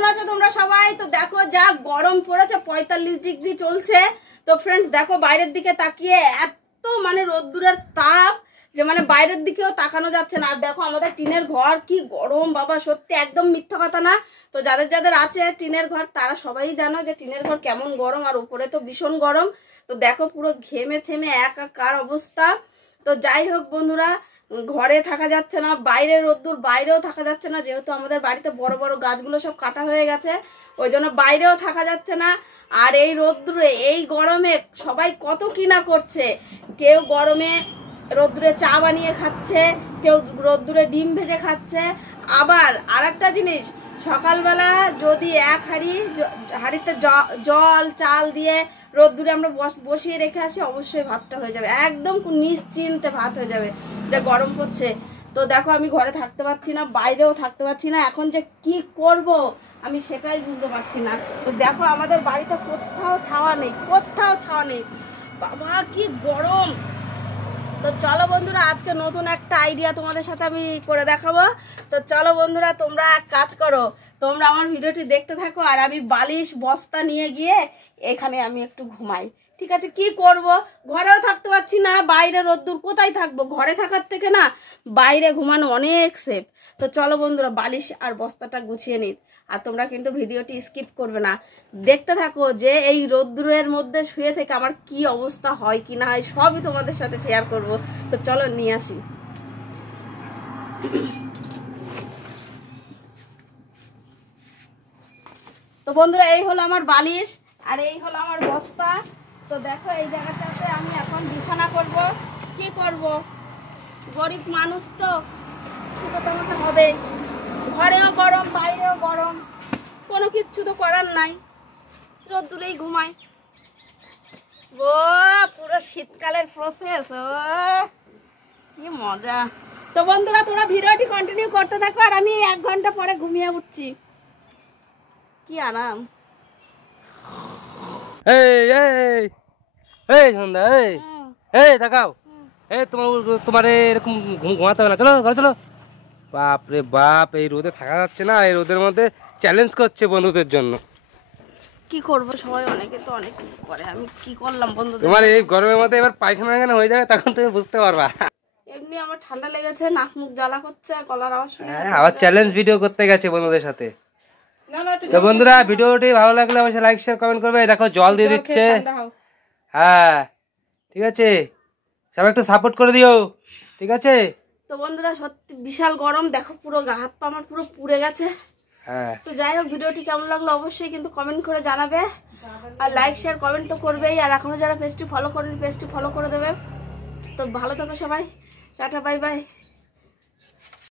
কেমন আছো তোমরা সবাই? তো দেখো যা গরম পড়েছে, 45 ডিগ্রি চলছে। তো ফ্রেন্ডস দেখো বাইরের দিকে তাকিয়ে এত মানে রোদ্দুরের তাপ যে মানে বাইরের দিকেও তাকানো যাচ্ছে না। আর দেখো আমাদের টিনের ঘর কি গরম বাবা, সত্যি একদম মিথ্যা কথা না। তো যাদের যাদের আছে টিনের ঘর তারা সবাই জানো যে টিনের ঘর কেমন গরম, আর উপরে তো ভীষণ গরম। তো দেখো পুরো ঘেমে থেমে একাকার অবস্থা। তো যাই হোক বন্ধুরা, ঘরে থাকা যাচ্ছে না, বাইরে রোদ্দুর বাইরেও থাকা যাচ্ছে না, যেহেতু আমাদের বাড়িতে বড় বড় গাছগুলো সব কাটা হয়ে গেছে, ওই জন্য বাইরেও থাকা যাচ্ছে না। আর এই রোদ্দুরে এই গরমে সবাই কত কিনা করছে, কেউ গরমে রোদ্দুরে চা বানিয়ে খাচ্ছে, কেউ রোদ্দুরে ডিম ভেজে খাচ্ছে। আবার আর একটা জিনিস, সকালবেলা যদি এক হাঁড়িতে জল চাল দিয়ে রোদ্দুরে আমরা বসিয়ে রেখে আসি, অবশ্যই ভাতটা হয়ে যাবে, একদম নিশ্চিন্তে ভাত হয়ে যাবে, যা গরম পড়ছে। তো দেখো আমি ঘরে থাকতে পারছি না, বাইরেও থাকতে পারছি না, এখন যে কি করব আমি সেটাই বুঝতে পারছি না। তো দেখো আমাদের বাড়িতে কোথাও ছাওয়া নেই, কোথাও ছাওয়া নেই, বাবা কি গরম। তো চলো বন্ধুরা, আজকে নতুন একটা আইডিয়া তোমাদের সাথে আমি করে দেখাবো। তো চলো বন্ধুরা, তোমরা এক কাজ করো, তোমরা আমার ভিডিওটি দেখতে থাকো, আর আমি বালিশ বস্তা নিয়ে গিয়ে এখানে আমি একটু ঘুমাই, ঠিক আছে? কি করব, ঘরেও থাকতে পারছি না, বাইরে রোদ্দুর, কোথায় থাকবো? ঘরে থাকার থেকে না বাইরে ঘুমানো অনেক সেফ। তো চলো বন্ধুরা, বালিশ আর বস্তাটা গুছিয়ে নিই। আর তোমরা কিন্তু ভিডিওটি স্কিপ করবে না, দেখতে থাকো যে এই রোদ্দুরের মধ্যে শুয়ে থেকে আমার কি অবস্থা হয় কি না হয়, সবই তোমাদের সাথে শেয়ার করব। তো চলো নিয়ে আসি। তো বন্ধুরা, এই হলো আমার বালিশ আর এই হলো আমার বস্তা। তো দেখো এই জায়গাটাতে আমি এখন বিছানা করব। কি করব, গরিব মানুষ তো শুতে আমাকে হবে, ঘরেও গরম বাইরেও গরম, কোনো কিচ্ছু তো করার নাই, রোদ্দুরেই ঘুমাই। ও পুরো শীতকালের প্রসেস, ও কি মজা। তো বন্ধুরা তোমরা ভিডিওটি কন্টিনিউ করতে থাকো, আর আমি 1 ঘন্টা পরে ঘুমিয়ে উঠছি, কি আরাম। এই এই এই সন্ধ্যা, এই এই তাকাও, এই তোমার এরকম ঘুমাতে হবে না, চলো ঘরে চলো। বাপ রে বাপ, এই রোদে থাকা যাচ্ছে না, এই রোদের মধ্যে চ্যালেঞ্জ করছে বন্ধুদের জন্য। কি করব, সবাই অনেকে তো অনেক কিছু করে, আমি কি করলাম বন্ধুদের? তোমার এই গরমের মধ্যে এবার পায়খানা হয়ে যাবে, তখন তুমি বুঝতে পারবা। এমনি আমার ঠান্ডা লেগেছে, নাক মুখ জ্বালা করছে, গলার আওয়াজ শুনে আবার চ্যালেঞ্জ ভিডিও করতে গেছে বন্ধুদের সাথে। তো বন্ধুরা, ভিডিওটি ভালো লাগলে অবশ্যই লাইক শেয়ার কমেন্ট করবে। দেখো জল দিয়ে দিচ্ছে, হ্যাঁ ঠিক আছে, সবাই একটু সাপোর্ট করে দিও, ঠিক আছে? তো বন্ধুরা সত্যি বিশাল গরম, দেখো পুরো গা হাত পা আমার পুরো পুড়ে গেছে। হ্যাঁ, তো যাই হোক, ভিডিওটি কেমন লাগলো অবশ্যই কিন্তু কমেন্ট করে জানাবে, আর লাইক শেয়ার কমেন্ট তো করবেই, আর এখনো যারা পেজটি ফলো করেন পেজটি ফলো করে দেবে। তো ভালো থাকো সবাই, টাটা বাই বাই।